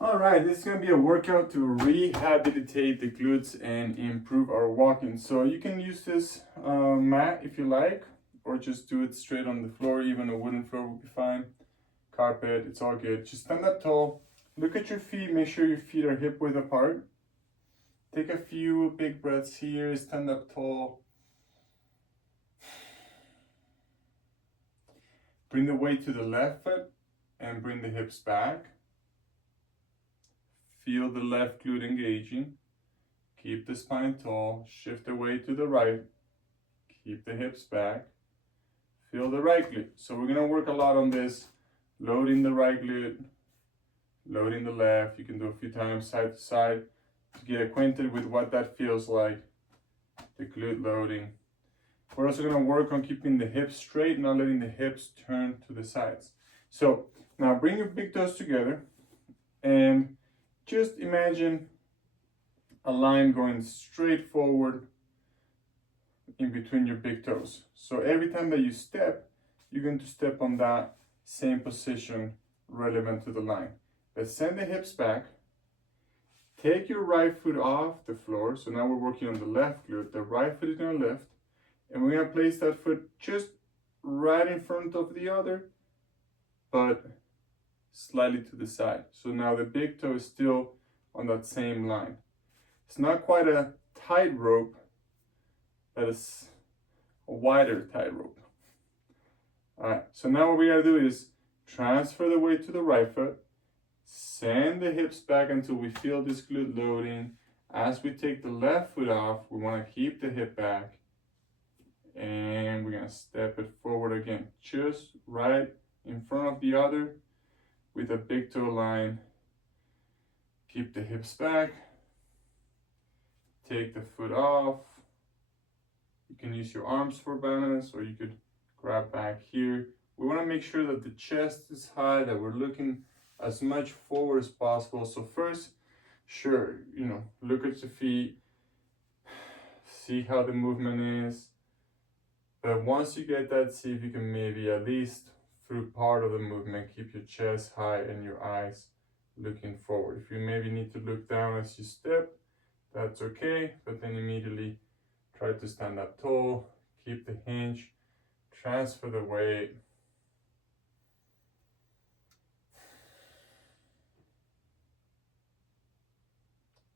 All right, this is gonna be a workout to rehabilitate the glutes and improve our walking. So you can use this mat if you like, or just do it straight on the floor. Even a wooden floor will be fine. Carpet, it's all good. Just stand up tall. Look at your feet. Make sure your feet are hip width apart. Take a few big breaths here. Stand up tall. Bring the weight to the left foot and bring the hips back. Feel the left glute engaging. Keep the spine tall. Shift the weight to the right. Keep the hips back. Feel the right glute. So we're gonna work a lot on this. Loading the right glute, loading the left. You can do a few times side to side to get acquainted with what that feels like, the glute loading. We're also gonna work on keeping the hips straight, not letting the hips turn to the sides. So now bring your big toes together and just imagine a line going straight forward in between your big toes. So every time that you step, you're going to step on that same position relevant to the line. Let's send the hips back. Take your right foot off the floor. So now we're working on the left glute. The right foot is going to lift. And we're going to place that foot just right in front of the other, but slightly to the side. So now the big toe is still on that same line. It's not quite a tightrope, but it's a wider tightrope. All right, so now what we gotta do is transfer the weight to the right foot, send the hips back until we feel this glute loading. As we take the left foot off, we wanna keep the hip back, and we're gonna step it forward again, just right in front of the other with a big toe line. Keep the hips back, take the foot off. You can use your arms for balance, or you could grab back here. We want to make sure that the chest is high, that we're looking as much forward as possible. So first, sure, look at your feet, see how the movement is. But once you get that, see if you can maybe at least through part of the movement, keep your chest high and your eyes looking forward. If you maybe need to look down as you step, that's okay, but then immediately try to stand up tall, keep the hinge, transfer the weight.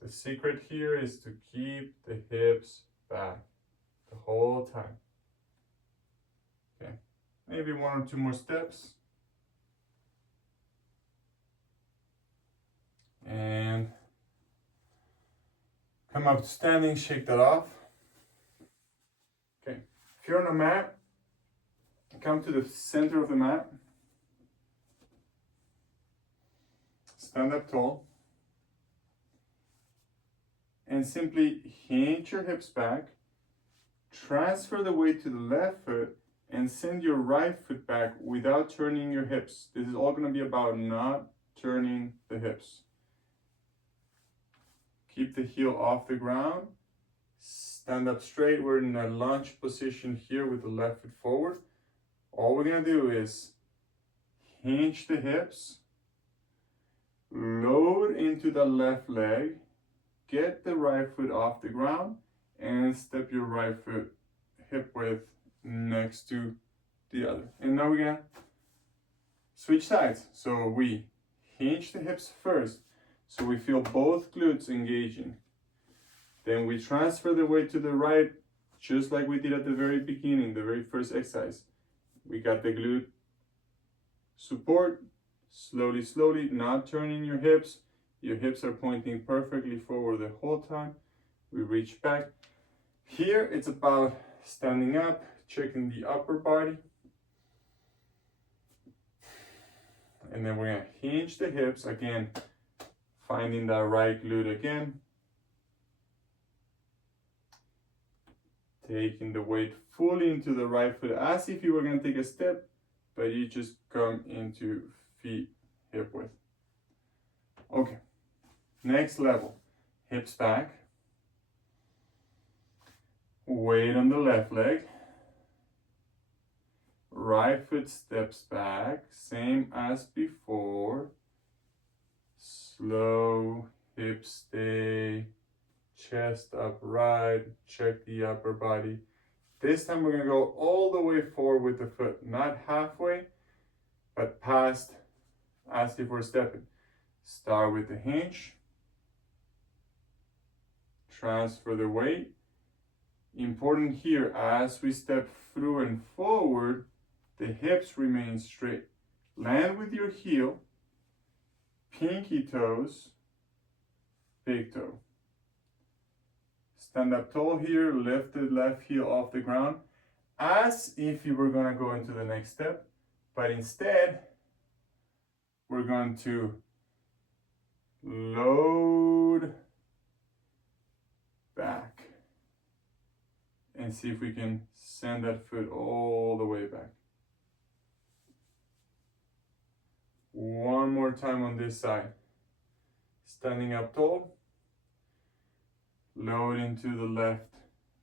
The secret here is to keep the hips back the whole time. Okay, maybe one or two more steps. And come up to standing, shake that off. Okay, if you're on a mat, come to the center of the mat. Stand up tall. And simply hinge your hips back. Transfer the weight to the left foot and send your right foot back without turning your hips. This is all going to be about not turning the hips. Keep the heel off the ground. Stand up straight. We're in a lunge position here with the left foot forward. All we're going to do is hinge the hips, load into the left leg, get the right foot off the ground, and step your right foot hip width next to the other. And now we're gonna switch sides. So we hinge the hips first, so we feel both glutes engaging. Then we transfer the weight to the right, just like we did at the very beginning, the very first exercise. We got the glute support, slowly, slowly, not turning your hips. Your hips are pointing perfectly forward the whole time. We reach back. Here, it's about standing up, checking the upper body. And then we're gonna hinge the hips again, finding that right glute again. Taking the weight fully into the right foot as if you were gonna take a step, but you just come into feet hip width. Okay, next level, hips back. Weight on the left leg. Right foot steps back, same as before. Slow, hips stay, chest upright, check the upper body. This time we're gonna go all the way forward with the foot, not halfway, but past, as if we're stepping. Start with the hinge, transfer the weight. Important here, as we step through and forward, the hips remain straight. Land with your heel, pinky toes, big toe. Stand up tall here, lift the left heel off the ground, as if you were gonna go into the next step, but instead, we're going to load back and see if we can send that foot all the way back. One more time on this side. Standing up tall, load into the left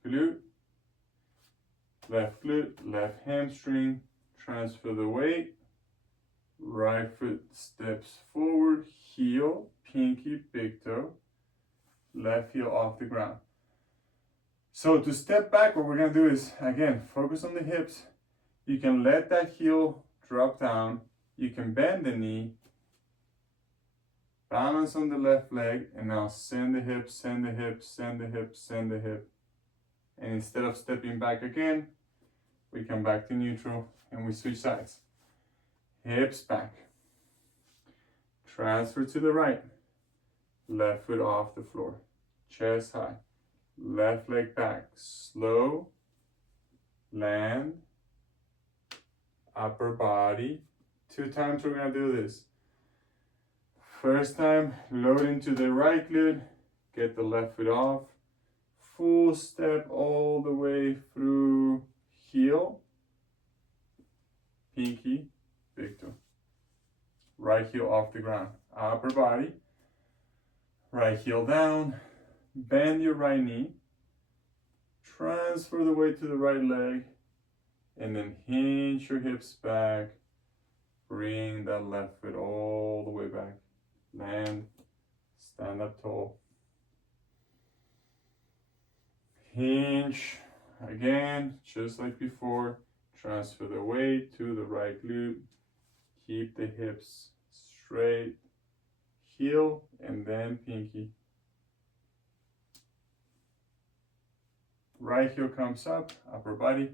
glute, left hamstring, transfer the weight, right foot steps forward, heel, pinky, big toe, left heel off the ground. So to step back, what we're gonna do is, again, focus on the hips. You can let that heel drop down. You can bend the knee, balance on the left leg, and now send the hip, send the hip, send the hip, send the hip. And instead of stepping back again, we come back to neutral and we switch sides. Hips back. Transfer to the right. Left foot off the floor. Chest high. Left leg back. Slow. Land. Upper body. 2 times we're going to do this. First time, load into the right glute. Get the left foot off. Full step all the way through heel. Pinky. Big toe. Right heel off the ground. Upper body. Right heel down. Bend your right knee. Transfer the weight to the right leg. And then hinge your hips back. Bring that left foot all the way back. Land. Stand up tall. Hinge. Again, just like before. Transfer the weight to the right glute. Keep the hips straight. Heel and then pinky. Right heel comes up, upper body.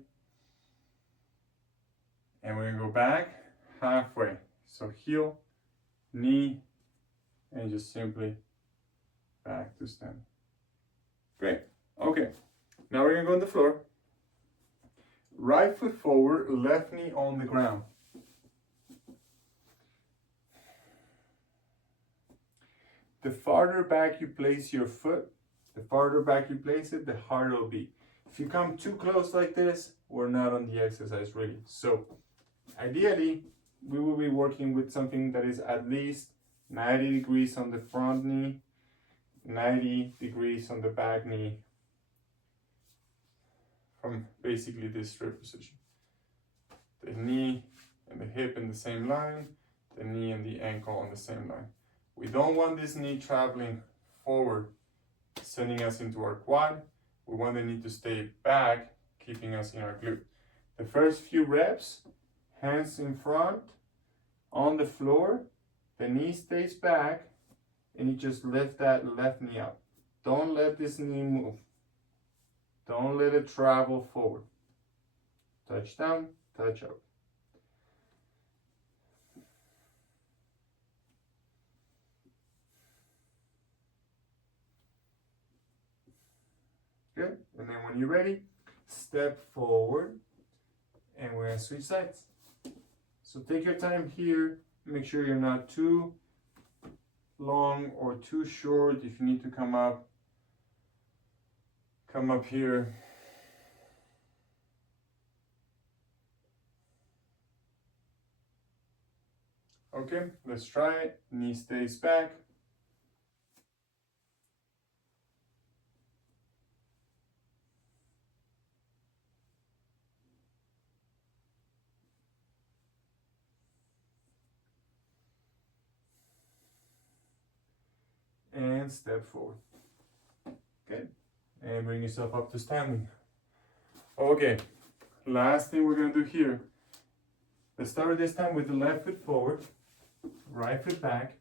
And we're gonna go back halfway. So heel, knee, and just simply back to stand. Great. Okay. Now we're gonna go on the floor. Right foot forward, left knee on the ground. The farther back you place your foot, the farther back you place it, the harder it'll be. If you come too close like this, we're not on the exercise really. So ideally, we will be working with something that is at least 90 degrees on the front knee, 90 degrees on the back knee, from basically this straight position. The knee and the hip in the same line, the knee and the ankle on the same line. We don't want this knee traveling forward, sending us into our quad. We want the knee to stay back, keeping us in our glute. The first few reps, hands in front, on the floor, the knee stays back, and you just lift that left knee up. Don't let this knee move. Don't let it travel forward. Touch down, touch up. Good. And then when you're ready, step forward and we're going to switch sides. So take your time here. Make sure you're not too long or too short. If you need to come up here. Okay, let's try it. Knee stays back. and step forward. Okay, and bring yourself up to standing. Okay, last thing we're gonna do here. Let's start this time with the left foot forward, right foot back.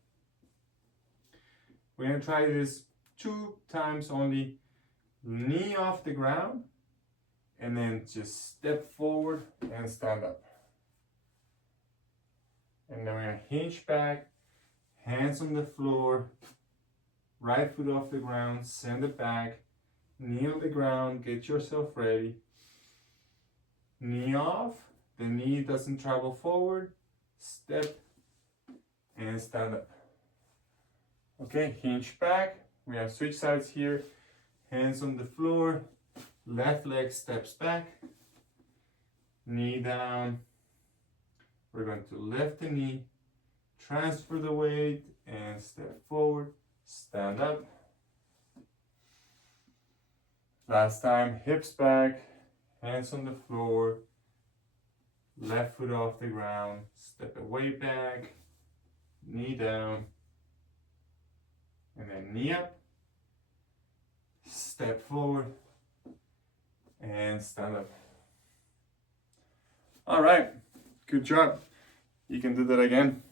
We're gonna try this 2 times only. Knee off the ground, and then just step forward and stand up. And then we're gonna hinge back, hands on the floor, right foot off the ground, send it back, knee on the ground, get yourself ready. Knee off, the knee doesn't travel forward, step and stand up. Okay, hinge back, we have switch sides here, hands on the floor, left leg steps back, knee down. We're going to lift the knee, transfer the weight, and step forward, stand up. Last time, hips back, hands on the floor, left foot off the ground, step away back, knee down, and then knee up, step forward, and stand up. All right, good job. You can do that again.